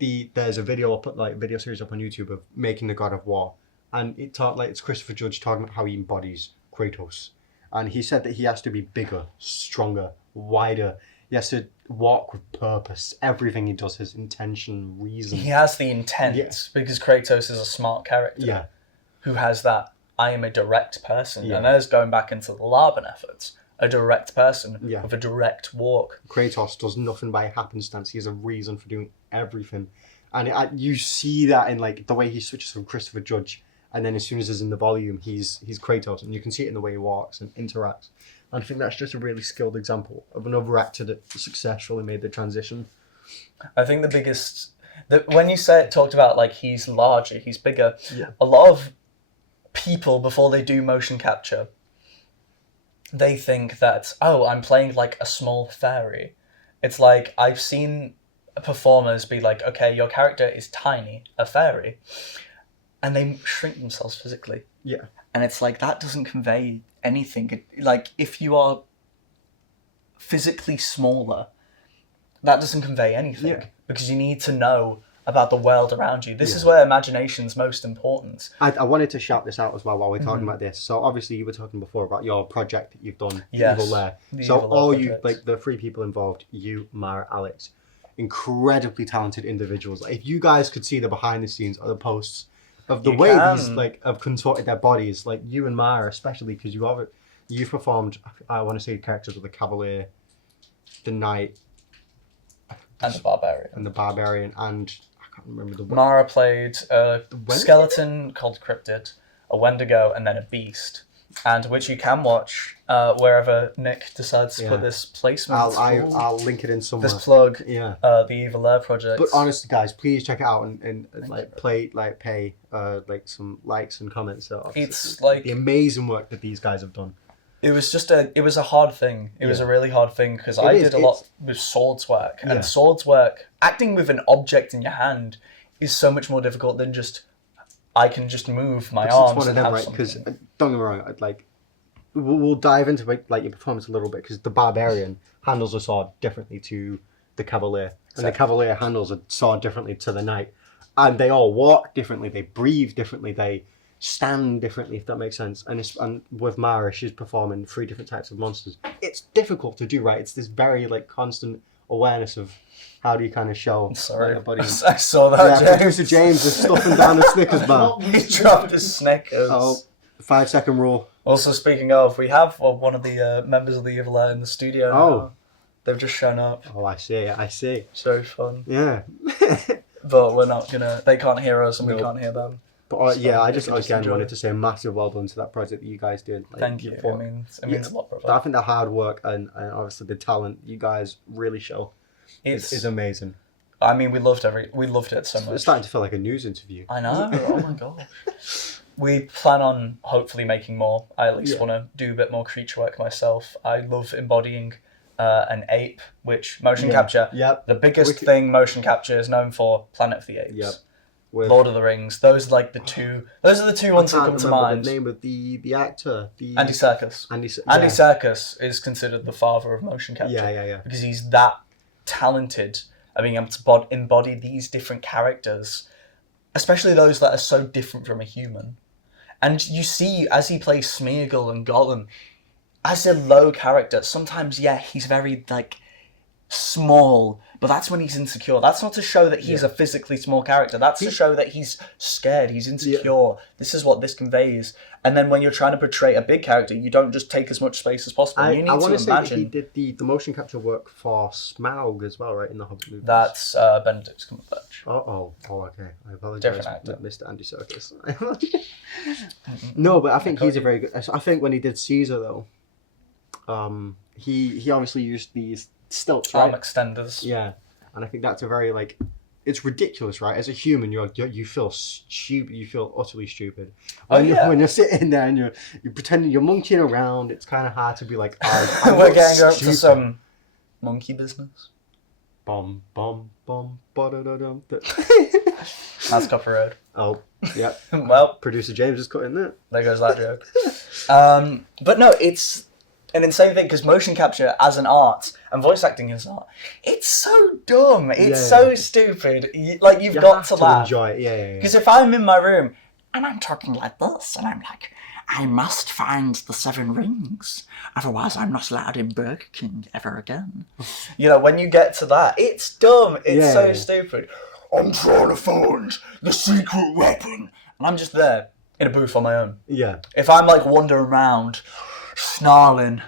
there's a video video series up on YouTube of making the God of War, and it's Christopher Judge talking about how he embodies Kratos, and he said that he has to be bigger, stronger, wider. He has to walk with purpose. Everything he does has intention, reason. He has the intent because Kratos is a smart character who has that. I am a direct person, and there's going back into the Laban efforts. A direct person with a direct walk. Kratos does nothing by happenstance. He has a reason for doing everything, and you see that in the way he switches from Christopher Judge, and then as soon as he's in the volume, he's Kratos, and you can see it in the way he walks and interacts. And I think that's just a really skilled example of another actor that successfully made the transition. I think the biggest when you talked about he's larger, he's bigger. A lot of people before they do motion capture, they think that I'm playing a small fairy. It's I've seen performers be like, okay, your character is tiny, a fairy, and they shrink themselves physically. Yeah. And it's like, that doesn't convey anything. Like, if you are physically smaller, that doesn't convey anything. Yeah. Because you need to know about the world around you. This is where imagination's most important. I wanted to shout this out as well while we're talking about this. So obviously you were talking before about your project that you've done, Yes, Evil Lair. the So Evil Lair all you, project. like the three people involved, you, Mara, Alex, incredibly talented individuals. Like, if you guys could see the behind the scenes of the posts of the You way can. these like have contorted their bodies, like you and Mara especially, because you've performed, I want to say, characters of the Cavalier, the Knight, And the Barbarian. and the Barbarian, and I can't remember the one. Mara played a Wendigo? skeleton called Cryptid, a Wendigo, and then a beast, and which you can watch wherever Nick decides to put this placement. I'll link it in somewhere. this plug. Yeah. The Evil Lair project. But honestly, guys, please check it out and Thank you. pay some likes and comments. So It's like the amazing work that these guys have done. it was a hard thing. It was a really hard thing because I did a lot with swords work, and swords work, acting with an object in your hand, is so much more difficult than just I can just move my arms. It's one of and them, have right? Because something. don't get me wrong, we'll dive into like your performance a little bit, because the Barbarian handles a sword differently to the Cavalier, and the Cavalier handles a sword differently to the Knight, and they all walk differently, they breathe differently, they stand differently, if that makes sense. And with Mara, she's performing 3 different types of monsters. It's difficult to do, right? It's this very like constant awareness of how do you kind of show Sorry, like, a body. I saw that. Yeah, producer James is stuffing down the Snickers bar. He dropped his Snickers. Oh, 5-second rule. Also, speaking of, we have one of the members of the Evil Lair in the studio now. Oh. They've just shown up. Oh, I see. It's very fun. Yeah. But we're not gonna... They can't hear us and we Nope. can't hear them. But yeah, I they just can just again enjoy. wanted to say a massive well done to that project that you guys did. Like, Thank you. for- It means a lot, But I brother. think the hard work and obviously the talent you guys really show is amazing. I mean, we loved it so It's much. starting to feel like a news interview. I know. Oh my gosh. We plan on hopefully making more. I at least want to do a bit more creature work myself. I love embodying an ape, which motion capture. Yep. The biggest thing motion capture is known for, Planet of the Apes. Yep. With, Lord of the Rings. Those are like the two. Those are the two ones that come to mind. The name of the actor. Andy Serkis. Andy Serkis is considered the father of motion capture. Yeah. Because he's that talented at being able to embody these different characters, especially those that are so different from a human. And you see, as he plays Smeagol and Gollum, as a low character, sometimes, he's very, like, small, but that's when he's insecure. That's not to show that he's a physically small character. That's to show that he's scared, he's insecure. This is what this conveys. And then when you're trying to portray a big character, you don't just take as much space as possible. You need I want to to say that imagine. he did the motion capture work for Smaug as well, right, in the Hobbit movies. That's Benedict Cumberbatch. Oh, okay. I apologize, Different actor. Mr. Andy Serkis. No, but I think he's a very good. I think when he did Caesar though, he obviously used these stilts, right? Arm extenders. Yeah, and I think that's a very like, it's ridiculous, right? As a human, you feel stupid. You feel utterly stupid when you're sitting there and you're pretending you're monkeying around. It's kind of hard to be like, We're getting up to some monkey business. Bum bum bum ba-da-da-dum. That's copyright. Oh, yeah. Well, Producer James is cutting that. there goes that joke. But no, it's an insane thing because motion capture as an art and voice acting as an art, it's so dumb. It's so stupid. You've got to laugh. Enjoy it. Yeah. Because if I'm in my room and I'm talking like this and I'm like, I must find the 7 rings, otherwise I'm not allowed in Burger King ever again. When you get to that, it's dumb. It's so stupid. I'm trying to find the secret weapon. And I'm just there in a booth on my own. Yeah. If I'm like wandering around, snarling,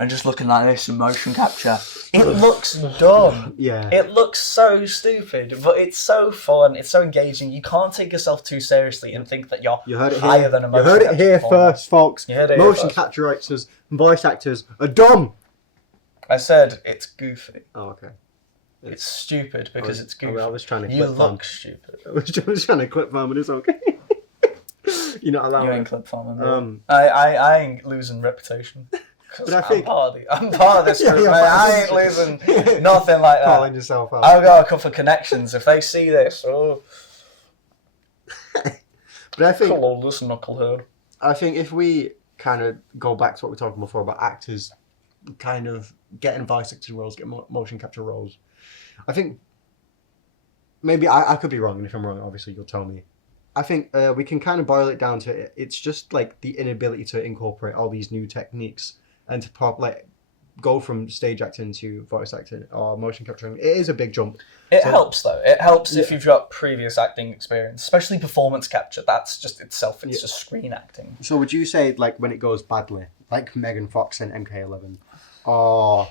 and just looking like this in motion capture, it looks dumb. Yeah. It looks so stupid, but it's so fun. It's so engaging. You can't take yourself too seriously and think that you're You heard it higher here. than a You motion heard it capture here performer. first, folks. You heard it here Motion first. capture actors and voice actors are dumb. I said it's goofy. Oh, okay. It's stupid because it's goofy. I was trying to You clip farm. look stupid. I was trying to clip farm, but it's okay. You're not allowed. You ain't clip farming. Um, I ain't losing reputation. Because I think I'm part of this Yeah, group, you're mate. part of I this ain't group. losing nothing like that. calling yourself out. I've got a couple of connections. If they see this, oh, But I think hello, this knucklehead. if we kind of go back to what we were talking before about actors kind of getting voice acting roles, getting motion capture roles, I think maybe I could be wrong, and if I'm wrong, obviously you'll tell me. I think we can kind of boil it down to it's just like the inability to incorporate all these new techniques and to go from stage acting to voice acting or motion capturing. It is a big jump. It helps though. It helps if Yeah. you've got previous acting experience, especially performance capture. That's just itself. It's just screen acting. So would you say like when it goes badly, like Megan Fox in MK11, or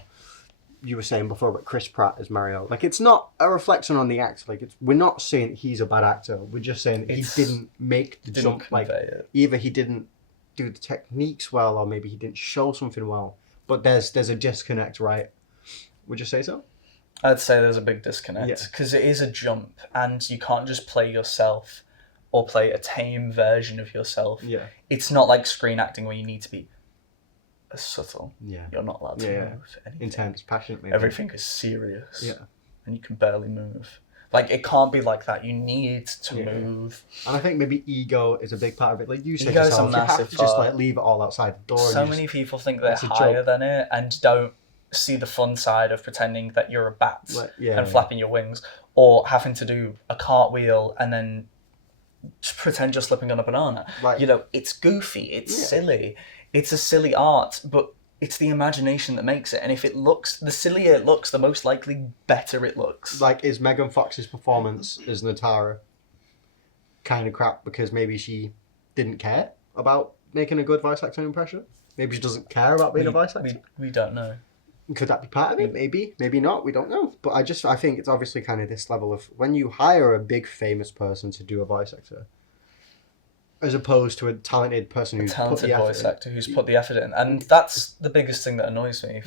you were saying before about Chris Pratt as Mario, like it's not a reflection on the actor. Like we're not saying he's a bad actor. We're just saying he didn't make the jump. Like either he didn't do the techniques well, or maybe he didn't show something well. But there's a disconnect, right? Would you say so? I'd say there's a big disconnect because it is a jump, and you can't just play yourself or play a tame version of yourself. Yeah. It's not like screen acting where you need to be subtle. Yeah. You're not allowed to move anything. Intense, passionate. Maybe. Everything is serious. Yeah. And you can barely move. Like, it can't be like that. You need to move. And I think maybe ego is a big part of it. Like you said Ego's yourself, a you have massive to just part. like leave it all outside the door. So and many people think they're it's a higher joke. than it and don't see the fun side of pretending that you're a bat and flapping your wings, or having to do a cartwheel and then just pretend you're slipping on a banana. Right. You know, it's goofy, it's silly, it's a silly art, but it's the imagination that makes it. And if it looks, the sillier it looks, the most likely better it looks. Like, is Megan Fox's performance as Natara kind of crap because maybe she didn't care about making a good voice acting impression? Maybe she doesn't care about being a voice actor? We don't know. Could that be part of it? Maybe. Maybe not. We don't know. But I think it's obviously kind of this level of when you hire a big famous person to do a voice actor, as opposed to a talented person who's put the effort voice in. actor who's put the effort in. And that's the biggest thing that annoys me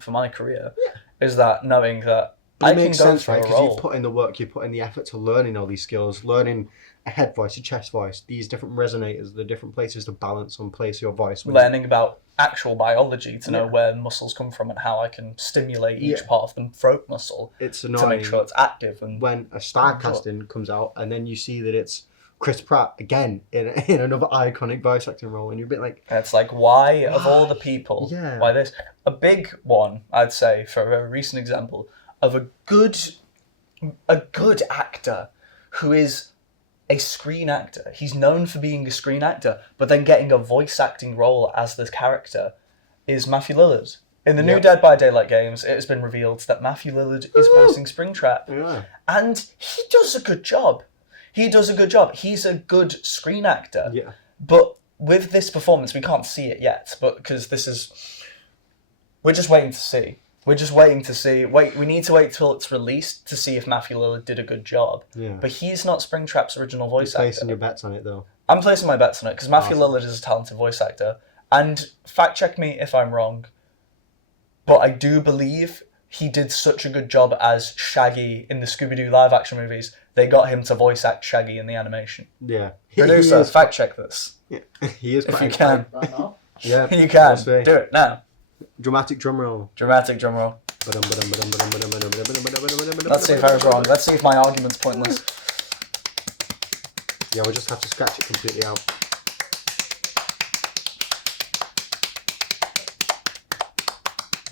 for my career, is that knowing that But I it makes can go sense, for right? a Because role. you've put in the work, you put in the effort to learning all these skills, learning a head voice, a chest voice, these different resonators, the different places to balance and place your voice. Learning about actual biology to know where muscles come from and how I can stimulate each part of the throat muscle It's to annoying make sure it's active. And when a star casting comes out and then you see that it's Chris Pratt again in another iconic voice acting role, and you're a bit like, it's like, why of all the people, Yeah. why this? A big one, I'd say, for a very recent example of a good actor who is a screen actor. He's known for being a screen actor, but then getting a voice acting role as this character is Matthew Lillard. In the new Dead by Daylight games, it has been revealed that Matthew Lillard is voicing Springtrap. yeah, And he does a good job. He's a good screen actor. yeah. But with this performance, we can't see it yet, but because we're just waiting to see. We need to wait till it's released to see if Matthew Lillard did a good job. Yeah. But he's not Springtrap's original voice You're placing actor. your bets on it though. I'm placing my bets on it because Matthew Awesome. Lillard is a talented voice actor. And fact check me if I'm wrong, but I do believe he did such a good job as Shaggy in the Scooby-Doo live action movies. They got him to voice act Shaggy in the animation. Yeah. Producer, fact check this. Yeah. He is If quite you can. Right now. Yeah. You can. Let's see. Do it now. Dramatic drum roll. Dramatic drum roll. Let's see if I was wrong. Let's see if my argument's pointless. Yeah, we'll just have to scratch it completely out.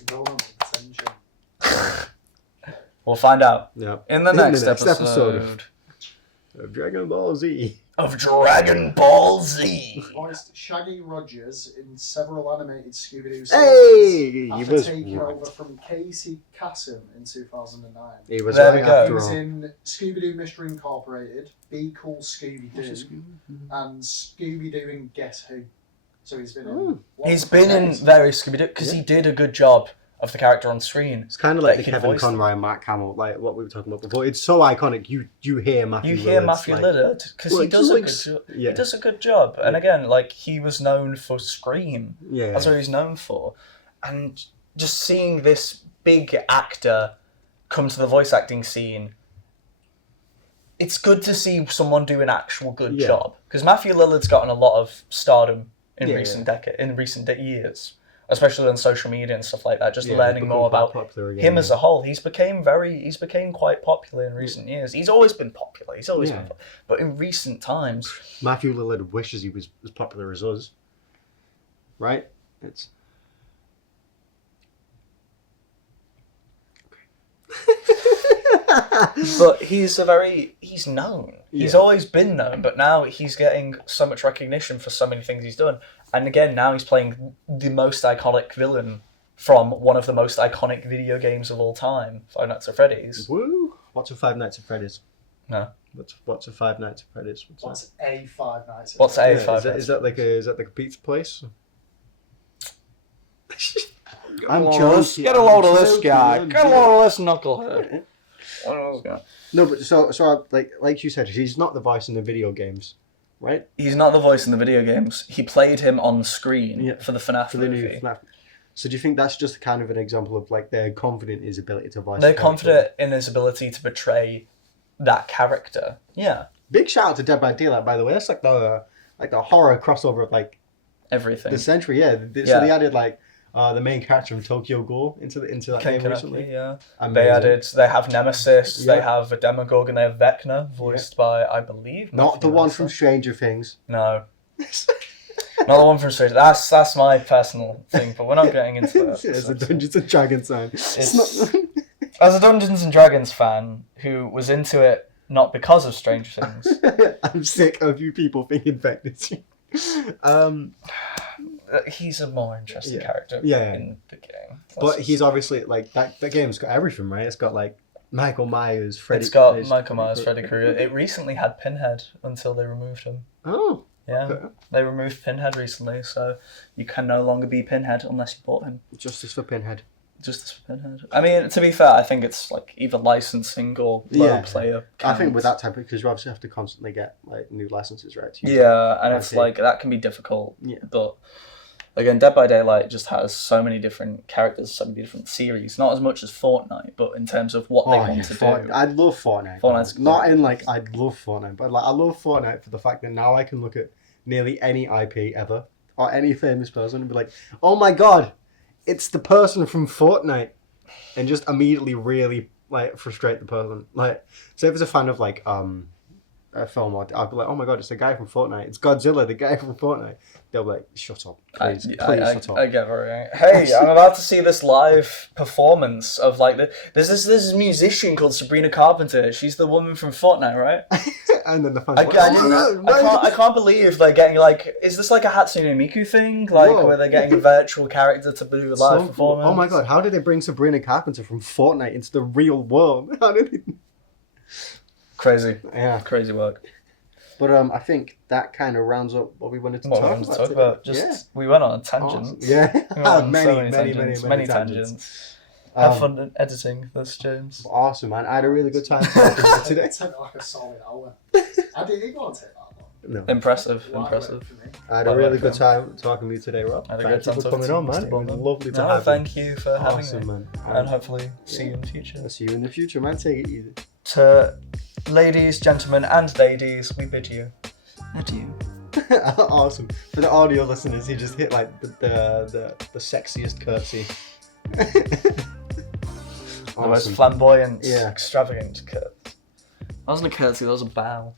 Going on with attention. We'll find out Yeah. in the next episode of Dragon Ball Z. of Dragon Ball Z. Voiced Shaggy Rogers in several animated Scooby-Doo series. Hey! He After was taking right. over from Casey Kasem in 2009. He was There we right go. after He was all. in Scooby-Doo Mystery Incorporated, Be Cool Scooby-Doo, and Scooby-Doo and Guess Who. So he's been in. lots He's of been in series. various Scooby-Doo because he did a good job of the character on screen. It's kind of like That the he Kevin voiced Conroy and Mark Hamill, like what we were talking about before. It's so iconic. You hear Matthew. You hear Lillard's, Matthew like, Lillard because he like, does he a good likes- job. yeah. He does a good job, and again, like he was known for Scream. Yeah. That's what he's known for, and just seeing this big actor come to the voice acting scene, it's good to see someone do an actual good Yeah. job because Matthew Lillard's gotten a lot of stardom in Yeah, recent years. especially on social media and stuff like that. Just Yeah, learning become more quite about popular again, him yeah. as a whole. He's became quite popular in recent years. He's always been popular. He's always been, but in recent times, Matthew Lillard wishes he was as popular as us. Right? It's. but he's known. He's Yeah. always been known, but now he's getting so much recognition for so many things he's done. And again, now he's playing the most iconic villain from one of the most iconic video games of all time, Five Nights at Freddy's. Woo! What's a Five Nights at Freddy's? No. What's a Five Nights at Freddy's? What's a Five Nights? What's that? a Yeah, Five Nights? Is that like a pizza place? I'm joking. Get a load of this joking, guy. I'm Get a load of this knucklehead. No, but so like you said, he's not the voice in the video games, right? He's not the voice in the video games. He played him on screen for the FNAF For the new movie. FNAF. So do you think that's just kind of an example of like they're confident in his ability to voice? They're a character? confident in his ability to portray that character. Yeah, Big shout out to Dead by Daylight, by the way. That's like the horror crossover of like everything. the century. Yeah. So they added like the main character from Tokyo Ghoul into that game recently. Yeah. Amazing. They have Nemesis, Yeah. they have a Demogorgon, and they have Vecna, voiced by, I believe... Not the Matthew one Lillard. from Stranger Things. No. Not the one from Stranger. That's my personal thing, but we're not getting into that. It's a Dungeons and Dragons sign. It's not. As a Dungeons and Dragons fan who was into it not because of Stranger Things... I'm sick of you people thinking Vecna's. He's a more interesting character in the game. But he's obviously like that game's got everything, right? It's got like Michael Myers, Freddy. It's got Michael Myers, Freddy Krueger. It recently had Pinhead until they removed him. Oh. Yeah. Okay. They removed Pinhead recently, so you can no longer be Pinhead unless you bought him. Justice for Pinhead. Justice for Pinhead. I mean, to be fair, I think it's like either licensing or low player count. I think with that type of, because you obviously have to constantly get like new licenses, right? Yeah, and it's like that can be difficult. Yeah. But again, Dead by Daylight just has so many different characters, so many different series. Not as much as Fortnite, but in terms of what they want to do. I love Fortnite. Fortnite's not in like I love Fortnite, but like I love Fortnite for the fact that now I can look at nearly any IP ever or any famous person and be like, oh my god, it's the person from Fortnite, and just immediately really like frustrate the person. Like, say if it's a fan of like a film, I'll be like, oh my god, it's the guy from Fortnite. It's Godzilla, the guy from Fortnite. They'll be like, shut up, please, shut up. I get very right. Hey, I'm about to see this live performance of like there's this musician called Sabrina Carpenter. She's the woman from Fortnite, right? And then the fans I can't believe they're getting like, is this like a Hatsune Miku thing? Like where they're getting a virtual character to do a live performance? Oh my god, how did they bring Sabrina Carpenter from Fortnite into the real world? How did they... Crazy. Yeah. Crazy work. But I think that kind of rounds up what we wanted to talk about. Just we went on a tangent. Awesome. Yeah. We went on many tangents. Have fun editing this, James. Awesome, man. I had a really good time talking to you today. It took like a solid hour. I didn't even want to take that long. No. Impressive. I had a really good time talking to you today, Rob. I had a good time Thank you for coming on, man. It was lovely to have you. Thank you for having Awesome, me. man. And hopefully see you in the future. I'll see you in the future, man. Take it easy. To ladies, gentlemen, and ladies, we bid you adieu. Awesome. For the audio listeners, he just hit like the sexiest curtsy. The most flamboyant, Yeah. extravagant curtsy. That wasn't a curtsy, that was a bow.